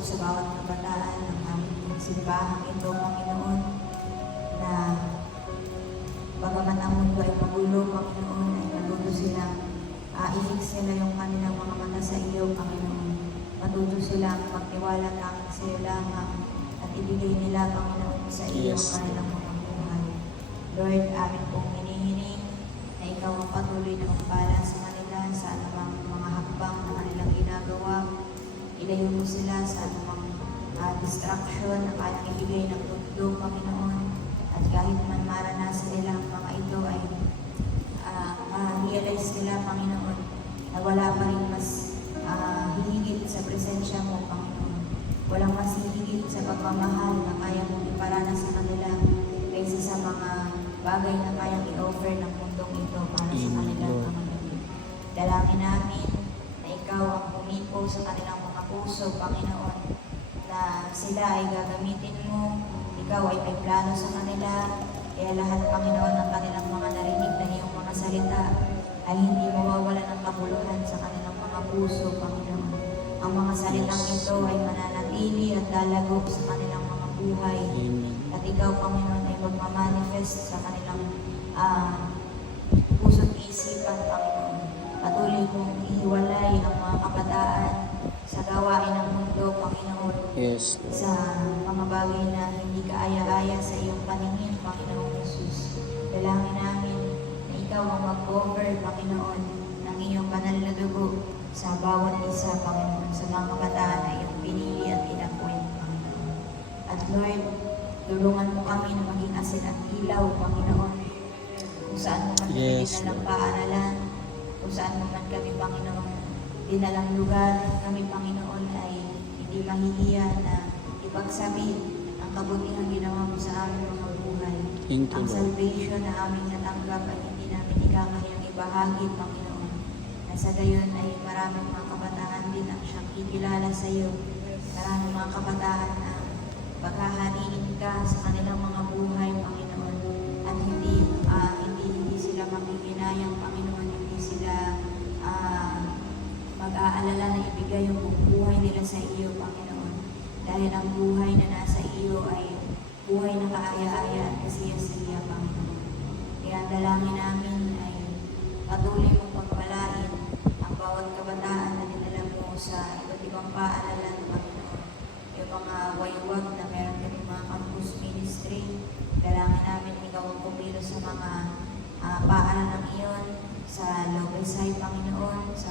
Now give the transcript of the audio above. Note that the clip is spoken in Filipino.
pasok sa bawat kabataan ng aming simbahang ito, Panginoon, na bagamat ang mundo ay magulo, Panginoon, ay matuto silang i-fix nila yung kanilang mga mata sa iyo, Panginoon. Matuto silang magtiwala tanging sa iyo lamang at ibigay nila, Panginoon, sa iyo ang kanilang mga buhay. Lord, amin pong hinihiling na ikaw ang patuloy na magpala sa kanila sa anumang mga hakbang na kanilang ginagawa. Ilayo mo sila sa anumang distraction na kayang ibigay ng mundo, Panginoon. At kahit man maranasan nila ang mga ito ay ma-realize nila, Panginoon, na wala pa rin mas hihigit sa presensya mo, Panginoon. Walang mas hihigit sa pagmamahal na kaya mong iparana sa kanila kaysa sa mga bagay na kayang i-offer ng mundong ito para sa kanilang Panginoon. Dalangin namin na ikaw ang pumipo sa kanilang mga puso, Panginoon, na sila ay gagamitin mo, ikaw ay may plano sa kanila, kaya lahat, Panginoon, ng kanilang mga narinig na iyong mga salita ay hindi mawawala ng kabuluhan sa kanilang mga puso, Panginoon. Ang mga salitang ito ay mananatili at lalago sa kanilang mga buhay. At ikaw, Panginoon, ay magmamanifest sa kanilang puso't isipan, Panginoon. Patuloy mong ihiwalay ang mga kabataan sa gawain ng mundo, Panginoon. Yes. Sa mga bagay na hindi kaaya-aya sa iyong paningin, Panginoon Jesus. Dalangin namin na ikaw ang mag-cover, Panginoon, ng iyong banal na dugo sa bawat isa, Panginoon, sa mga kabataan na iyong pinili at inakwent, Panginoon. At Lord, tulungan mo kami na maging asin at ilaw, Panginoon, kung saan mo man kami dinalang paaralan, kung saan mo man kami, Panginoon, dinalang lugar, kami, Panginoon, ay hindi mahihiya na ipagsabi ang kabutihang ginawa mo sa aming mga buhay. Ang salvation na aming natanggap ay hindi namin ikakayang ibahagi, Panginoon. Na sa gayon ay maraming mga kabataan din ang siyang kikilala sa iyo. Maraming mga kabataan na paghahaniin ka sa kanilang mga buhay, Panginoon. At hindi sila makikinayang, Panginoon. Hindi sila mag-aalala na ibigay yung buhay nila sa iyo, Panginoon. Dahil ang buhay na nasa iyo ay buhay na kaaya-aya at kasiya-siya, Panginoon. Kaya ang dalangin namin ay patuloy mong pagpalain ang bawat kabataan na dinala mo sa iba't ibang paaralan, Panginoon. Yung mga waywag na meron kami mga campus ministry, dalangin namin ikaw ang pumilo sa mga paaralan ng iyon, sa Lobesay, Panginoon, sa